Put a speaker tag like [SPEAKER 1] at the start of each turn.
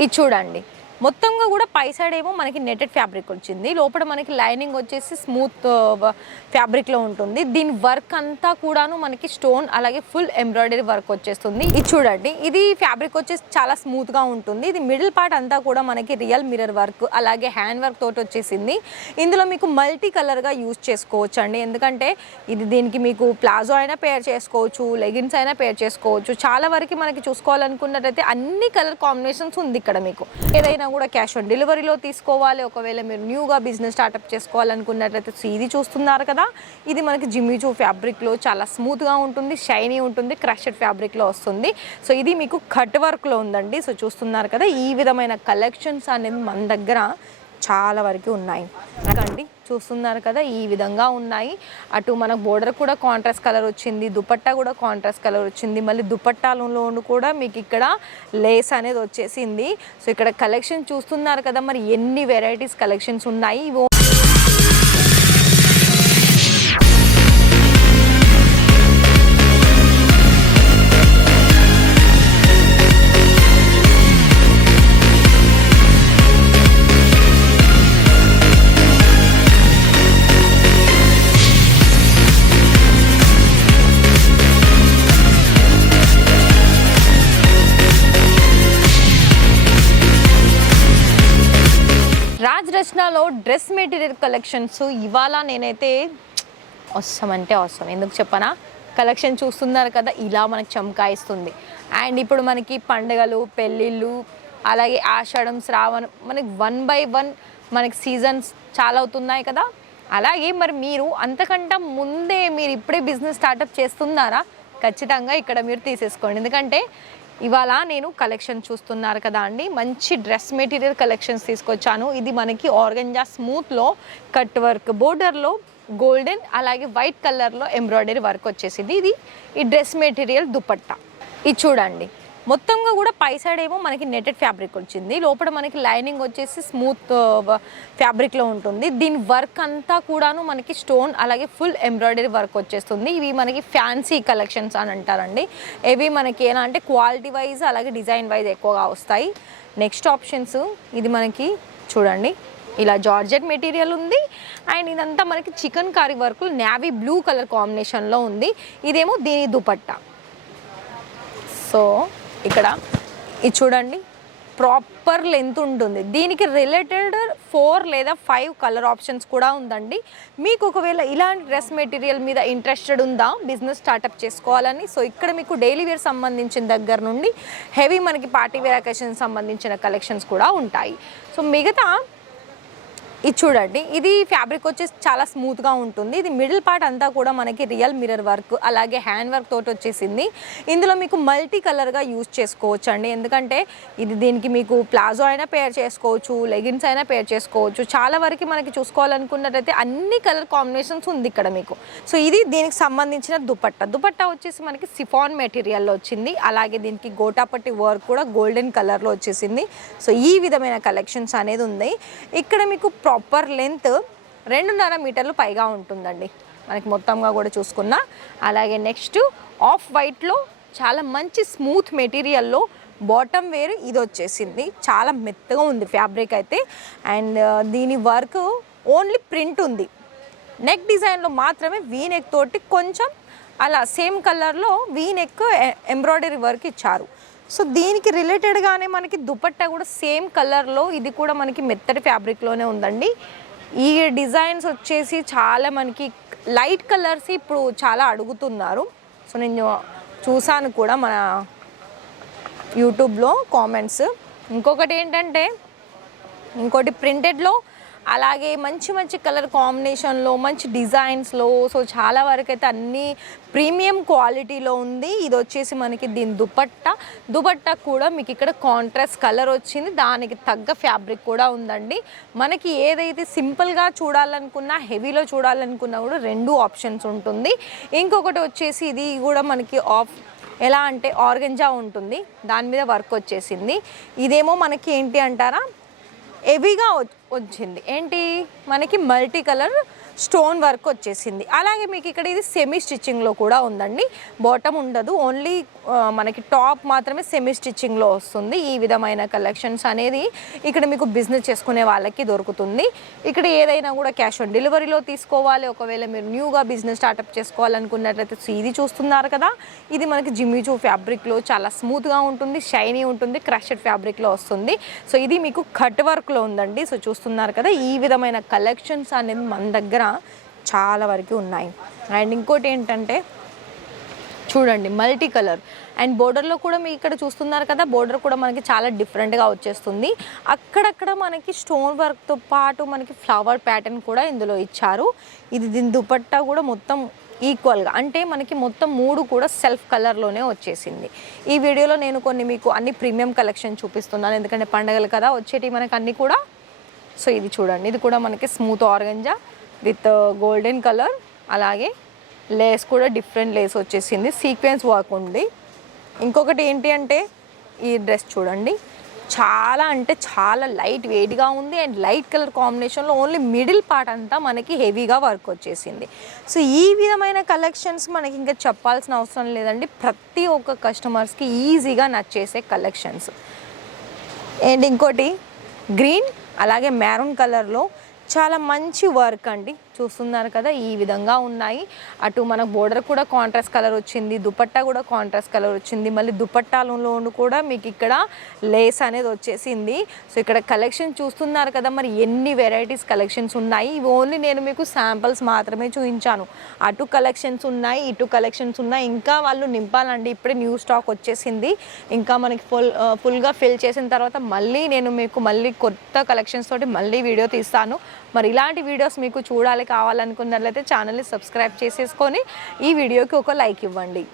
[SPEAKER 1] ఇది చూడండి. మొత్తంగా కూడా పై సైడ్ ఏమో మనకి నెటెడ్ ఫ్యాబ్రిక్ వచ్చింది. లోపల మనకి లైనింగ్ వచ్చేసి స్మూత్ ఫ్యాబ్రిక్లో uh, ఉంటుంది. దీని వర్క్ అంతా కూడాను మనకి స్టోన్ అలాగే ఫుల్ ఎంబ్రాయిడరీ వర్క్ వచ్చేస్తుంది. ఇది చూడండి. ఇది ఫ్యాబ్రిక్ వచ్చేసి చాలా స్మూత్గా ఉంటుంది. ఇది మిడిల్ పార్ట్ అంతా కూడా మనకి రియల్ మిరర్ వర్క్ అలాగే హ్యాండ్ వర్క్ తోటి వచ్చేసింది. ఇందులో మీకు మల్టీ కలర్గా యూజ్ చేసుకోవచ్చు అండి ఎందుకంటే ఇది దీనికి మీకు ప్లాజో అయినా పేర్ చేసుకోవచ్చు లెగిన్స్ అయినా పేర్ చేసుకోవచ్చు. చాలా వరకు మనకి చూసుకోవాలనుకున్నట్టయితే అన్ని కలర్ కాంబినేషన్స్ ఉంది ఇక్కడ మీకు. ఏదైనా కూడా క్యాష్ ఆన్ డెలివరీలో తీసుకోవాలి. ఒకవేళ మీరు న్యూగా బిజినెస్ స్టార్టప్ చేసుకోవాలనుకున్నట్లయితే సో ఇది చూస్తున్నారు కదా. ఇది మనకి జిమ్మిచూ ఫ్యాబ్రిక్లో చాలా స్మూత్గా ఉంటుంది షైనీ ఉంటుంది క్రషెడ్ ఫ్యాబ్రిక్లో వస్తుంది. సో ఇది మీకు కట్ వర్క్లో ఉందండి. సో చూస్తున్నారు కదా ఈ విధమైన కలెక్షన్స్ అనేది మన దగ్గర చాలా వరకు ఉన్నాయి. అండి చూస్తున్నారు కదా ఈ విధంగా ఉన్నాయి. అటు మనకు బోర్డర్ కూడా కాంట్రాస్ట్ కలర్ వచ్చింది దుపట్టా కూడా కాంట్రాస్ట్ కలర్ వచ్చింది. మళ్ళీ దుపట్టాలోను కూడా మీకు ఇక్కడ లేస్ అనేది వచ్చేసింది. సో ఇక్కడ కలెక్షన్ చూస్తున్నారు కదా మరి ఎన్ని వెరైటీస్ కలెక్షన్స్ ఉన్నాయి? రాజ్ రచనలో డ్రెస్ మెటీరియల్ కలెక్షన్స్ ఇవాళ నేనైతే వస్తామంటే అవసరం. ఎందుకు చెప్పనా? కలెక్షన్ చూస్తున్నారు కదా ఇలా మనకు చమకాయిస్తుంది అండ్ ఇప్పుడు మనకి పండుగలు పెళ్ళిళ్ళు అలాగే ఆషాఢం శ్రావణం మనకి వన్ బై వన్ మనకి సీజన్స్ చాలా అవుతున్నాయి కదా. అలాగే మరి మీరు అంతకంటే ముందే మీరు ఇప్పుడే బిజినెస్ స్టార్టప్ చేస్తున్నారా? ఖచ్చితంగా ఇక్కడ మీరు తీసేసుకోండి. ఎందుకంటే ఇవాళ నేను కలెక్షన్ చూస్తున్నారు కదా అండి. మంచి డ్రెస్ మెటీరియల్ కలెక్షన్స్ తీసుకొచ్చాను. ఇది మనకి ఆర్గంజా స్మూత్లో కట్ వర్క్ బోర్డర్లో గోల్డెన్ అలాగే వైట్ కలర్లో ఎంబ్రాయిడరీ వర్క్ వచ్చేసింది. ఇది ఈ డ్రెస్ మెటీరియల్ దుపట్టా. ఇది చూడండి. మొత్తంగా కూడా పై సైడ్ ఏమో మనకి నెటెడ్ ఫ్యాబ్రిక్ వచ్చింది. లోపల మనకి లైనింగ్ వచ్చేసి స్మూత్ ఫ్యాబ్రిక్లో uh, ఉంటుంది. దీని వర్క్ అంతా కూడాను మనకి స్టోన్ అలాగే ఫుల్ ఎంబ్రాయిడరీ వర్క్ వచ్చేస్తుంది. ఇవి మనకి ఫ్యాన్సీ కలెక్షన్స్ అని అంటారండి. ఇవి మనకి ఎలా అంటే క్వాలిటీ వైజ్ అలాగే డిజైన్ వైజ్ ఎక్కువగా వస్తాయి. నెక్స్ట్ ఆప్షన్స్ ఇది మనకి చూడండి. ఇలా జార్జెట్ మెటీరియల్ ఉంది. అండ్ ఇదంతా మనకి chicken curry work navy blue colour కాంబినేషన్లో ఉంది. ఇదేమో దీని దుపట్టా. సో ఇక్కడ. ఇది చూడండి ప్రాపర్ లెంత్ ఉంటుంది. దీనికి రిలేటెడ్ ఫోర్ లేదా ఫైవ్ కలర్ ఆప్షన్స్ కూడా ఉందండి. మీకు ఒకవేళ ఇలాంటి డ్రెస్ మెటీరియల్ మీద ఇంట్రెస్టెడ్ ఉందా బిజినెస్ స్టార్టప్ చేసుకోవాలని సో ఇక్కడ మీకు డైలీ వేర్ సంబంధించిన దగ్గర నుండి హెవీ మనకి పార్టీ వేర్ అకేషన్ సంబంధించిన కలెక్షన్స్ కూడా ఉంటాయి. సో మిగతా ఇది చూడండి. ఇది ఫ్యాబ్రిక్ వచ్చేసి చాలా స్మూత్గా ఉంటుంది. ఇది మిడిల్ పార్ట్ అంతా కూడా మనకి రియల్ మిరర్ వర్క్ అలాగే హ్యాండ్ వర్క్ తోటి వచ్చేసింది. ఇందులో మీకు మల్టీ కలర్గా యూజ్ చేసుకోవచ్చు అండి ఎందుకంటే ఇది దీనికి మీకు ప్లాజో అయినా పేర్ చేసుకోవచ్చు లెగిన్స్ అయినా పేర్ చేసుకోవచ్చు. చాలా వరకు మనకి చూసుకోవాలనుకున్నట్టయితే అన్ని కలర్ కాంబినేషన్స్ ఉంది ఇక్కడ మీకు. సో ఇది దీనికి సంబంధించిన దుపట్టా. దుపట్టా వచ్చేసి మనకి సిఫాన్ మెటీరియల్లో వచ్చింది. అలాగే దీనికి గోటాపట్టి వర్క్ కూడా గోల్డెన్ కలర్లో వచ్చేసింది. సో ఈ విధమైన కలెక్షన్స్ అనేది ఉంది ఇక్కడ మీకు ప్రా ప్రాపర్ లెంత్ రెండున్నర మీటర్లు పైగా ఉంటుందండి. మనకి మొత్తంగా కూడా చూసుకున్నా. అలాగే నెక్స్ట్ ఆఫ్ వైట్లో చాలా మంచి స్మూత్ మెటీరియల్లో బాటమ్ వేర్ ఇది వచ్చేసింది. చాలా మెత్తగా ఉంది ఫ్యాబ్రిక్ అయితే. అండ్ దీని వర్క్ ఓన్లీ ప్రింట్ ఉంది. నెక్ డిజైన్లో మాత్రమే వీ నెక్ తోటి కొంచెం అలా సేమ్ కలర్లో వీ నెక్ ఎంబ్రాయిడరీ వర్క్ ఇచ్చారు. సో దీనికి రిలేటెడ్గానే మనకి దుపట్టా కూడా సేమ్ కలర్లో ఇది కూడా మనకి మెత్తటి ఫ్యాబ్రిక్లోనే ఉందండి. ఈ డిజైన్స్ వచ్చేసి చాలా మనకి లైట్ కలర్స్ ఇప్పుడు చాలా అడుగుతున్నారు. సో నేను చూసాను కూడా మన యూట్యూబ్లో కామెంట్స్. ఇంకొకటి ఏంటంటే ఇంకోటి ప్రింటెడ్లో అలాగే మంచి మంచి కలర్ కాంబినేషన్లో మంచి డిజైన్స్లో సో చాలా వరకు అయితే అన్ని ప్రీమియం క్వాలిటీలో ఉంది. ఇది వచ్చేసి మనకి దీని దుపట్టా. దుపట్టా కూడా మీకు ఇక్కడ కాంట్రాస్ట్ కలర్ వచ్చింది. దానికి తగ్గ ఫ్యాబ్రిక్ కూడా ఉందండి. మనకి ఏదైతే సింపుల్గా చూడాలనుకున్నా హెవీలో చూడాలనుకున్నా కూడా రెండు ఆప్షన్స్ ఉంటుంది. ఇంకొకటి వచ్చేసి ఇది కూడా మనకి ఆఫ్ ఎలా అంటే ఆర్గంజా ఉంటుంది. దాని మీద వర్క్ వచ్చేసింది. ఇదేమో మనకి ఏంటి అంటారా? హెవీగా వచ్చింది. ఏంటి? మనకి మల్టీ కలర్ స్టోన్ వర్క్ వచ్చేసింది. అలాగే మీకు ఇక్కడ ఇది సెమీ స్టిచ్చింగ్లో కూడా ఉందండి. బాటమ్ ఉండదు. ఓన్లీ మనకి టాప్ మాత్రమే సెమీ స్టిచ్చింగ్లో వస్తుంది. ఈ విధమైన కలెక్షన్స్ అనేది ఇక్కడ మీకు బిజినెస్ చేసుకునే వాళ్ళకి దొరుకుతుంది. ఇక్కడ ఏదైనా కూడా క్యాష్ ఆన్ డెలివరీలో తీసుకోవాలి. ఒకవేళ మీరు న్యూగా బిజినెస్ స్టార్టప్ చేసుకోవాలనుకున్నట్లయితే సో ఇది చూస్తున్నారు కదా. ఇది మనకి జిమ్మిచూ ఫ్యాబ్రిక్లో చాలా స్మూత్గా ఉంటుంది. షైనీ ఉంటుంది. క్రషెడ్ ఫ్యాబ్రిక్లో వస్తుంది. సో ఇది మీకు కట్ వర్క్లో ఉందండి. సో చూస్తున్నారు కదా ఈ విధమైన కలెక్షన్స్ అనేది మన దగ్గర చాలా వరకు ఉన్నాయి. అండ్ ఇంకోటి ఏంటంటే చూడండి మల్టీ కలర్. అండ్ బోర్డర్లో కూడా మీ ఇక్కడ చూస్తున్నారు కదా బోర్డర్ కూడా మనకి చాలా డిఫరెంట్గా వచ్చేస్తుంది. అక్కడక్కడ మనకి స్టోన్ వర్క్తో పాటు మనకి ఫ్లవర్ ప్యాటర్న్ కూడా ఇందులో ఇచ్చారు. ఇది దీని దుపట్టా కూడా మొత్తం ఈక్వల్గా అంటే మనకి మొత్తం మూడు కూడా సెల్ఫ్ కలర్లోనే వచ్చేసింది. ఈ వీడియోలో నేను కొన్ని మీకు అన్ని ప్రీమియం కలెక్షన్ చూపిస్తున్నాను. ఎందుకంటే పండగలు కదా వచ్చేటివి మనకి అన్నీ కూడా. సో ఇది చూడండి ఇది కూడా మనకి smooth organza. With golden colour అలాగే లేస్ కూడా డిఫరెంట్ లేస్ వచ్చేసింది. సీక్వెన్స్ వర్క్ ఉంది. ఇంకొకటి ఏంటి అంటే ఈ డ్రెస్ చూడండి. చాలా అంటే చాలా లైట్ వెయిట్గా ఉంది అండ్ లైట్ కలర్ కాంబినేషన్లో ఓన్లీ మిడిల్ పార్ట్ అంతా మనకి హెవీగా వర్క్ వచ్చేసింది. సో ఈ విధమైన కలెక్షన్స్ మనకి ఇంకా చెప్పాల్సిన అవసరం లేదండి. ప్రతి ఒక్క కస్టమర్స్కి ఈజీగా నచ్చేసే కలెక్షన్స్. అండ్ ఇంకోటి గ్రీన్ అలాగే మెరూన్ కలర్లో చాలా మంచి వర్క్ అండి. చూస్తున్నారు కదా ఈ విధంగా ఉన్నాయి. అటు మనకు బోర్డర్ కూడా కాంట్రాస్ట్ కలర్ వచ్చింది దుపట్టా కూడా కాంట్రాస్ట్ కలర్ వచ్చింది. మళ్ళీ దుపట్టాలోను కూడా మీకు ఇక్కడ లేస్ అనేది వచ్చేసింది. సో ఇక్కడ కలెక్షన్ చూస్తున్నారు కదా మరి ఎన్ని వెరైటీస్ కలెక్షన్స్ ఉన్నాయి? ఇవి ఓన్లీ నేను మీకు శాంపిల్స్ మాత్రమే చూపించాను. అటు కలెక్షన్స్ ఉన్నాయి ఇటు కలెక్షన్స్ ఉన్నాయి. ఇంకా వాళ్ళు నింపాలండి ఇప్పుడే న్యూ స్టాక్ వచ్చేసింది. ఇంకా మనకి ఫుల్ ఫుల్గా ఫిల్ చేసిన తర్వాత మళ్ళీ నేను మీకు మళ్ళీ కొత్త కలెక్షన్స్ తోటి మళ్ళీ వీడియో తీస్తాను. మరి ఇలాంటి వీడియోస్ మీకు చూడాలి కావాలనుకున్నట్లయితే ఛానల్ని సబ్స్క్రైబ్ చేసేసుకొని ఈ వీడియోకి ఒక లైక్ ఇవ్వండి.